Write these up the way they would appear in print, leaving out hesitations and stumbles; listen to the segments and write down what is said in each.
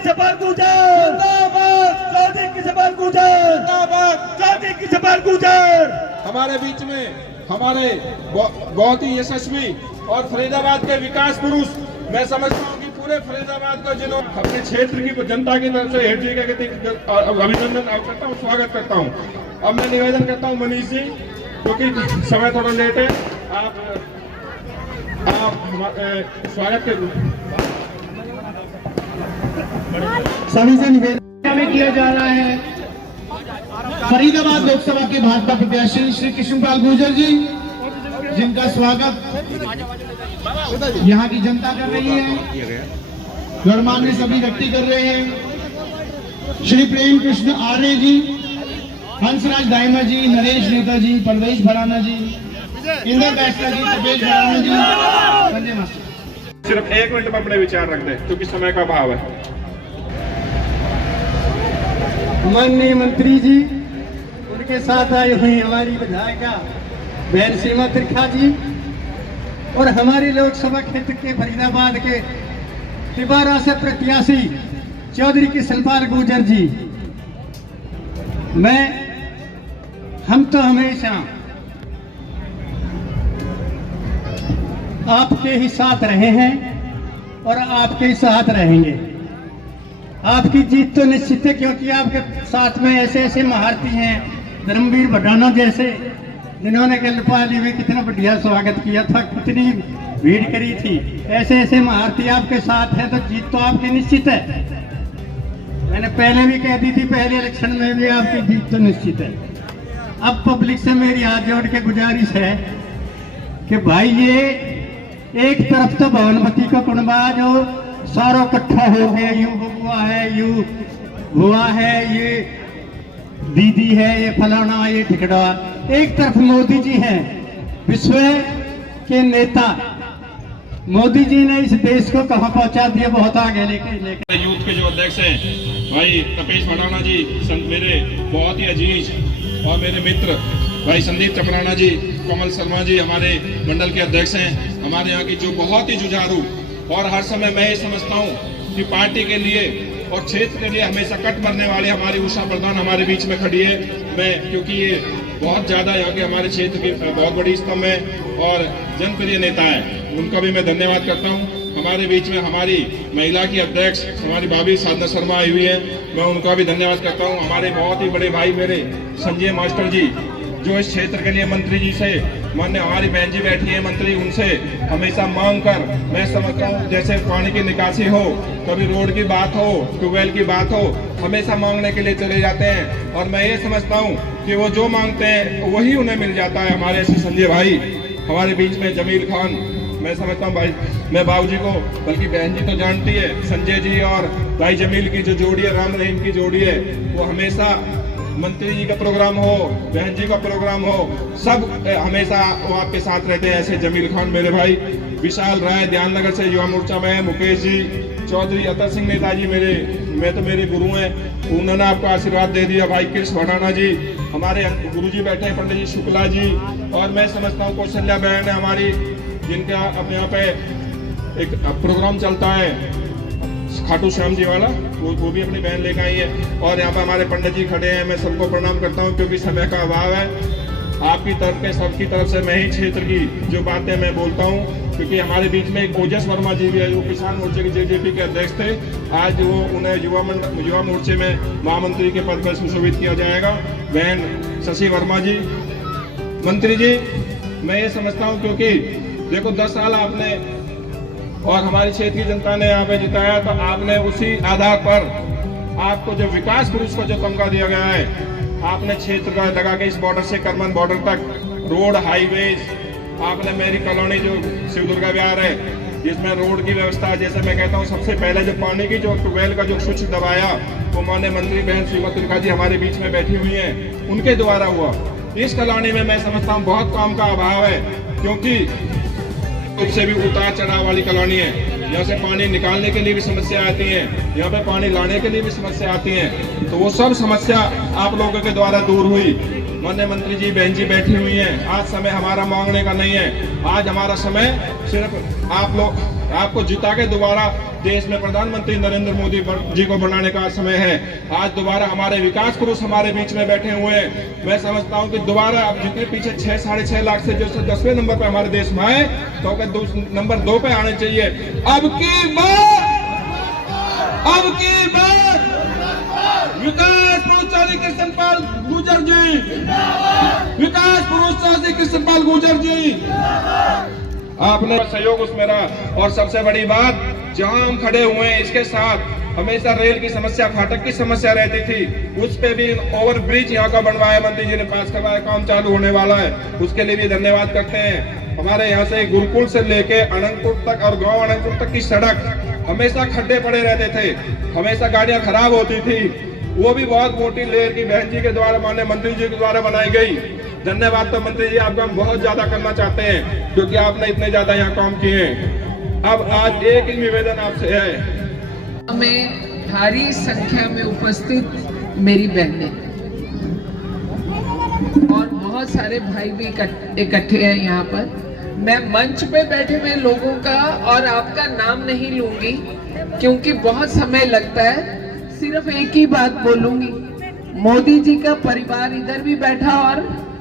की शपथ गुजर, शादी की शपथ गुजर, शादी की शपथ गुजर। हमारे बीच में हमारे बहुत ही यशस्वी और फरीदाबाद के विकास पुरुष, मैं समझता हूँ कि पूरे फरीदाबाद का जिन्होंने अपने क्षेत्र की जनता की तरफ से हेड जी का अभिनंदन करता हूँ, स्वागत करता हूँ। अब मैं निवेदन करता हूँ मनीष जी, क्योंकि समय थोड़ा लेट है, आप स्वागत के सभी से निवेदन में किया जा रहा है फरीदाबाद लोकसभा के भाजपा प्रत्याशी श्री कृष्णपाल गुर्जर जी, जिनका स्वागत यहाँ की जनता कर रही है, गणमान्य सभी व्यक्ति कर रहे हैं। श्री प्रेम कृष्ण आर्य जी, हंसराज दाइमा जी, नरेश नेता जी, परवेश भराना जी, इंदर बैसला जी, तपेश भराना जी, संजय मास्टर। सिर्फ 1 मिनट में अपने विचार रख दें क्योंकि समय का अभाव है। माननीय मंत्री जी, उनके साथ आई हुई हमारी विधायिका बहन सीमा त्रिखा जी और हमारी लोकसभा क्षेत्र के फरीदाबाद के तिबारा से प्रत्याशी चौधरी कृष्णपाल गुर्जर जी, हम तो हमेशा आपके ही साथ रहे हैं और आपके ही साथ रहेंगे। आपकी जीत तो निश्चित है, क्योंकि आपके साथ में ऐसे ऐसे महारथी हैं, धर्मवीर भटाना जैसे, जिन्होंने कलपाली में कितना बढ़िया स्वागत किया था, कितनी भीड़ करी थी। ऐसे ऐसे महारथी आपके साथ हैं तो जीत तो आपकी निश्चित है। मैंने पहले भी कह दी थी, पहले इलेक्शन में भी आपकी जीत तो निश्चित है। अब पब्लिक से मेरी हाथ जोड़ के गुजारिश है कि भाई, ये एक तरफ तो भवनवती का कुंबा जो सारा इकट्ठा हो गया, यूं बबुआ है, यूं हुआ है, ये दीदी है, ये फलाना, ये ठिकड़ा। एक तरफ मोदी जी हैं, विश्व के नेता। मोदी जी ने इस देश को कहां पहुंचा दिया, बहुत आगे लेके यूथ के जो अध्यक्ष हैं भाई तपेश भटाना जी, मेरे बहुत ही अजीज और मेरे मित्र भाई संदीप चपराना जी, कमल शर्मा जी हमारे मंडल के अध्यक्ष हैं। हमारे यहाँ की जो बहुत ही जुझारू और हर समय मैं ये समझता हूँ कि पार्टी के लिए और क्षेत्र के लिए हमेशा कट मरने वाले हमारी उषा प्रधान हमारे बीच में खड़ी है। मैं क्योंकि ये बहुत ज़्यादा यहाँ के हमारे क्षेत्र की बहुत बड़ी स्तंभ है और जनप्रिय नेता है, उनका भी मैं धन्यवाद करता हूँ। हमारे बीच में हमारी महिला की अध्यक्ष हमारी भाभी साधना शर्मा आई हुई है, मैं उनका भी धन्यवाद करता हूँ। हमारे बहुत ही बड़े भाई मेरे संजय मास्टर जी, जो इस क्षेत्र के लिए मंत्री जी से, मान्य हमारी बहन जी बैठी है मंत्री, उनसे हमेशा मांग कर, मैं समझता हूँ जैसे पानी की निकासी हो, कभी रोड की बात हो, ट्यूबवेल की बात हो, हमेशा मांगने के लिए चले जाते हैं। और मैं ये समझता हूँ कि वो जो मांगते हैं वही उन्हें मिल जाता है। हमारे ऐसे संजय भाई हमारे बीच में, जमील खान, मैं समझता हूँ भाई, मैं बाबू जी को, बल्कि बहन जी तो जानती है, संजय जी और भाई जमील की जो जोड़ी है, राम रहीम की जोड़ी है, वो हमेशा मंत्री जी का प्रोग्राम हो, बहन जी का प्रोग्राम हो, सब हमेशा वो आपके साथ रहते हैं। ऐसे जमील खान मेरे भाई, विशाल राय ध्याननगर से युवा मोर्चा में है, मुकेश जी, चौधरी अतर सिंह नेताजी मेरे गुरु हैं, उन्होंने आपको आशीर्वाद दे दिया। भाई कृष्ण भटाना जी, हमारे गुरुजी बैठे हैं, पंडित जी शुक्ला जी, और मैं समझता हूँ कौशल्या बहन है हमारी, जिनका अब यहाँ पे एक प्रोग्राम चलता है खाटू श्याम जी वाला, वो भी अपनी बहन लेकर आई है। और यहाँ पे हमारे पंडित जी खड़े हैं, मैं सबको प्रणाम करता हूँ क्योंकि समय का अभाव है। आपकी तरफ के सबकी तरफ से मैं ही क्षेत्र की जो बातें मैं बोलता हूँ, क्योंकि हमारे बीच में एक ओजस वर्मा जी भी है, जो किसान मोर्चे के जेजेपी के अध्यक्ष थे। आज वो उन्हें युवा मोर्चे में महामंत्री के पद पर सुशोभित किया जाएगा। बहन शशि वर्मा जी, मंत्री जी, मैं ये समझता हूँ क्योंकि देखो 10 साल आपने और हमारी क्षेत्र की जनता ने यहाँ पे जिताया, तो आपने उसी आधार पर आपको जो विकास पुरुष को जो तमगा दिया गया है, आपने क्षेत्र का लगा के इस बॉर्डर से करमन बॉर्डर तक रोड, हाईवेज, आपने मेरी कॉलोनी जो शिव दुर्गा विहार है, जिसमें रोड की व्यवस्था, जैसे मैं कहता हूँ सबसे पहले जो पानी की जो ट्यूबवेल का जो स्विच दबाया, वो माननीय मंत्री बहन सीमा त्रिखा जी हमारे बीच में बैठी हुई है, उनके द्वारा हुआ। इस कॉलोनी में मैं समझता हूँ बहुत काम का अभाव है, क्योंकि उससे भी उतार चढ़ाव वाली कॉलोनी है। यहाँ से पानी निकालने के लिए भी समस्या आती है, यहाँ पे पानी लाने के लिए भी समस्या आती है, तो वो सब समस्या आप लोगों के द्वारा दूर हुई। माननीय मंत्री जी बहन जी बैठी हुई हैं। आज समय हमारा मांगने का नहीं है, आज हमारा समय सिर्फ आपको जिता के दोबारा देश में प्रधानमंत्री नरेंद्र मोदी जी को बनाने का समय है। आज दोबारा हमारे विकास पुरुष हमारे बीच में बैठे हुए हैं। मैं समझता हूं कि दोबारा अब जितने पीछे 6-6.5 लाख से जो 10वें नंबर पे हमारे देश में आए, तो नंबर 2 पे आने चाहिए। अब की बार विकास पुरुष चौधरी कृष्णपाल गुर्जर जी, विकास पुरुष चौधरी कृष्णपाल गुर्जर जी, आपने सहयोग उसमें रहा। और सबसे बड़ी बात, जहां हम खड़े हुए हैं इसके साथ हमेशा रेल की समस्या, फाटक की समस्या रहती थी, उस पे भी ओवर ब्रिज यहाँ का बनवाया, मंत्री जी ने पास करवाया, काम चालू होने वाला है, उसके लिए भी धन्यवाद करते हैं। हमारे यहाँ से गुरुकुल से लेके अनंतपुर तक और गांव अनंतपुर तक की सड़क हमेशा खड्डे पड़े रहते थे, हमेशा गाड़ियां खराब होती थी, वो भी बहुत मोटी लेयर की बहन जी के द्वारा, माननीय मंत्री जी के द्वारा बनाई गई। धन्यवाद। तो मंत्री जी आपका हम बहुत ज्यादा करना चाहते हैं, क्योंकि आपने इतने ज्यादा यहाँ काम किए हैं। अब आज एक ही निवेदन आपसे है, में भारी संख्या में उपस्थित मेरी बहनें और बहुत सारे भाई भी इकट्ठे हैं यहाँ पर। मैं मंच पे बैठे हुए लोगों का और आपका नाम नहीं लूंगी, क्योंकि बहुत समय लगता है। सिर्फ एक ही बात बोलूंगी, मोदी जी का परिवार इधर भी बैठा और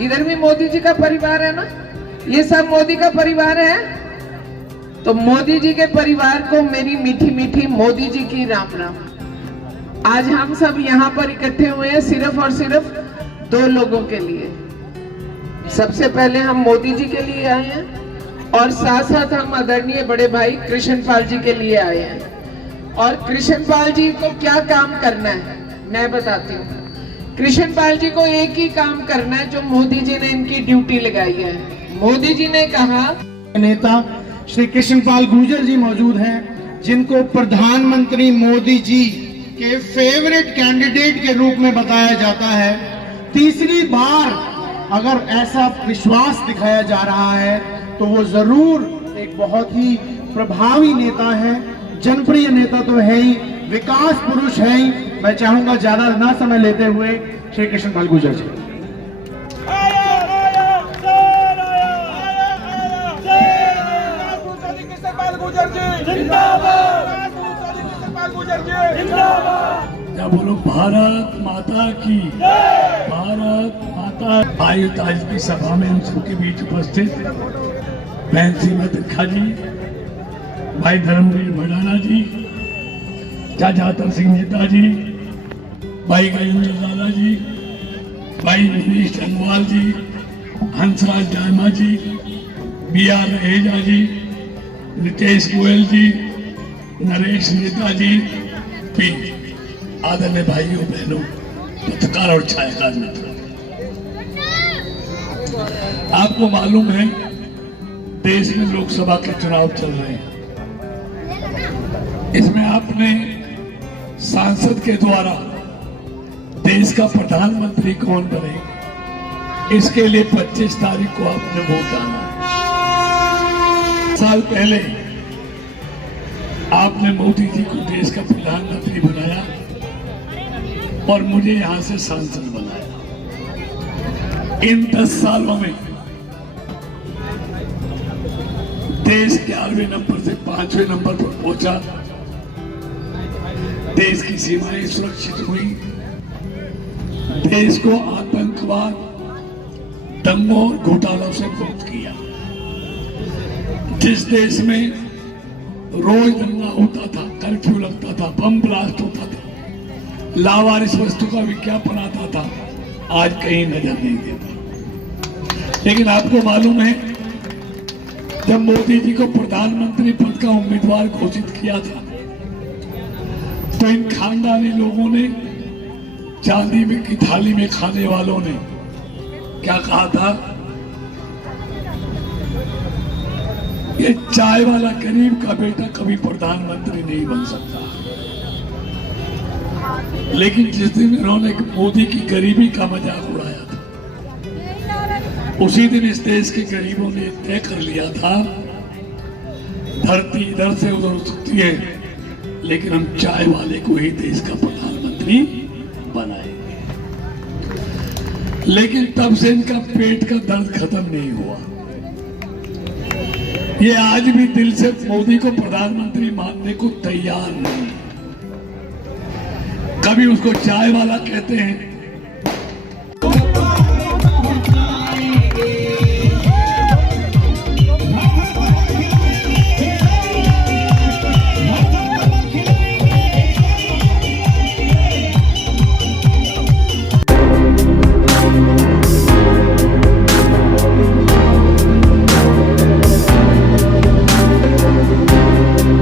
इधर भी मोदी जी का परिवार है ना, ये सब मोदी का परिवार है। तो मोदी जी के परिवार को मेरी मीठी मीठी मोदी जी की राम राम। आज हम सब यहाँ पर इकट्ठे हुए हैं सिर्फ और सिर्फ 2 लोगों के लिए। सबसे पहले हम मोदी जी के लिए आए हैं और साथ साथ हम आदरणीय बड़े भाई कृष्णपाल जी के लिए आए हैं। और कृष्णपाल जी को क्या काम करना है मैं बताती हूँ। कृष्णपाल जी को एक ही काम करना है जो मोदी जी ने इनकी ड्यूटी लगाई है। मोदी जी ने कहा, नेता श्री कृष्णपाल गुर्जर जी मौजूद हैं, जिनको प्रधानमंत्री मोदी जी के फेवरेट कैंडिडेट के रूप में बताया जाता है। तीसरी बार अगर ऐसा विश्वास दिखाया जा रहा है तो वो जरूर एक बहुत ही प्रभावी नेता है, जनप्रिय नेता तो है ही, विकास पुरुष है ही। मैं चाहूंगा ज्यादा ना समय लेते हुए श्री कृष्णपाल गुर्जर जी। क्या बोलो, भारत माता की, भारत माता। आयुक्त आज की सभा में हम सबके बीच उपस्थित बहन श्रीमती त्रिखा जी, भाई धर्मवीर भडाना जी, चाचा अतर सिंह जीता जी, भाई गजेंद्र लाला जी, भाई नीतीश चंदवाल जी, हंसराज जायमा जी, BR रहेजा जी, नितेश गोयल जी, नरेश नेता जी, आदरणीय भाइयों बहनों, पत्रकार और छायाकार मित्रों, आपको मालूम है देश में लोकसभा के चुनाव चल रहे हैं। इसमें आपने सांसद के द्वारा देश का प्रधानमंत्री कौन बने, इसके लिए 25 तारीख को आपने वोट डाला। साल पहले आपने मोदी जी को देश का प्रधानमंत्री बनाया और मुझे यहां से सांसद बनाया। इन 10 सालों में देश 11वें नंबर से 5वें नंबर पर पहुंचा, देश की सीमाएं सुरक्षित हुई, देश को आतंकवाद, दंगों और घोटालों से मुक्त किया। जिस देश में रोज दंगा होता था, कर्फ्यू लगता था, बम ब्लास्ट होता था, लावारिस वस्तु का विज्ञापन आता था, आज कहीं नजर नहीं देता। लेकिन आपको मालूम है, जब मोदी जी को प्रधानमंत्री पद का उम्मीदवार घोषित किया था तो इन खानदानी लोगों ने, चांदी में की थाली में खाने वालों ने क्या कहा था, ये चाय वाला गरीब का बेटा कभी प्रधानमंत्री नहीं बन सकता। लेकिन जिस दिन इन्होंने मोदी की गरीबी का मजाक उड़ाया था, उसी दिन इस देश के गरीबों ने तय कर लिया था, धरती इधर से उधर हो सकती है, लेकिन हम चाय वाले को ही देश का प्रधानमंत्री बनाएंगे। लेकिन तब से इनका पेट का दर्द खत्म नहीं हुआ। ये आज भी दिल से मोदी को प्रधानमंत्री मानने को तैयार नहीं। कभी उसको चाय वाला कहते हैं,